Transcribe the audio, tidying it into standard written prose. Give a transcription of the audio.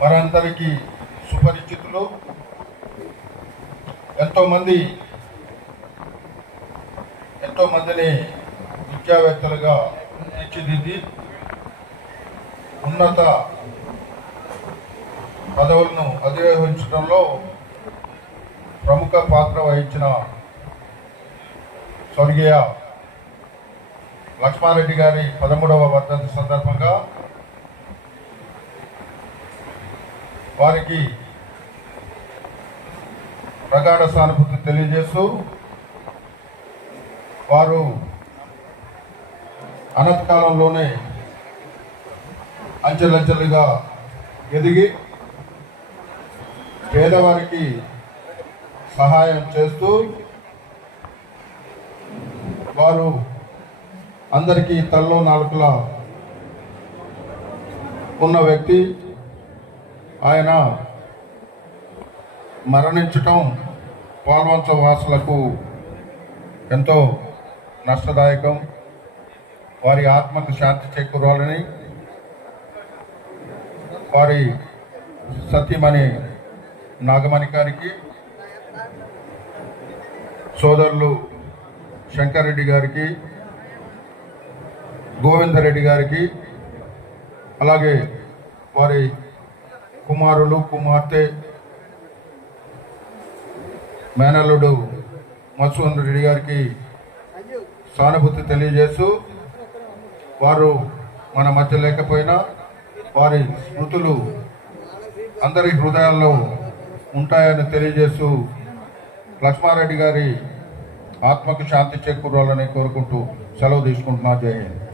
మనందరికీ సుపరిచితులు. ఎంతో మందిని విద్యావేత్తలుగా తీర్చిదిద్ది ఉన్నత పదవులను అధిరోహించడంలో ప్రముఖ పాత్ర వహించిన స్వర్గీయ లక్ష్మారెడ్డి గారి 13వ వర్ధంతి సందర్భంగా వారికి ప్రగాఢ సానుభూతి తెలియజేస్తూ వారు అనతికాలంలోనే అంచెలంచెలుగా ఎదిగి పేదవారికి సహాయం చేస్తూ వారు అందరికీ తల్లో నాలుకలా ఉన్న వ్యక్తి. ఆయన మరణించటం పాల్వంచ వాసులకు ఎంతో నష్టదాయకం. వారి ఆత్మకు శాంతి చేకూరాలని వారి సతీమణి నాగమణి గారికి, సోదరులు శంకర్రెడ్డి గారికి, గోవిందరెడ్డి గారికి, అలాగే వారి కుమారులు కుమార్తె మేనల్లుడు మధుసూదన్ రెడ్డి గారికి సానుభూతి తెలియజేస్తూ వారు మన మధ్య లేకపోయినా వారి స్మృతులు అందరి హృదయాల్లో ఉంటాయని తెలియజేస్తూ లక్ష్మారెడ్డి గారి ఆత్మకు శాంతి చేకూరాలని కోరుకుంటూ సెలవు తీసుకుంటున్నా. జై హింద్.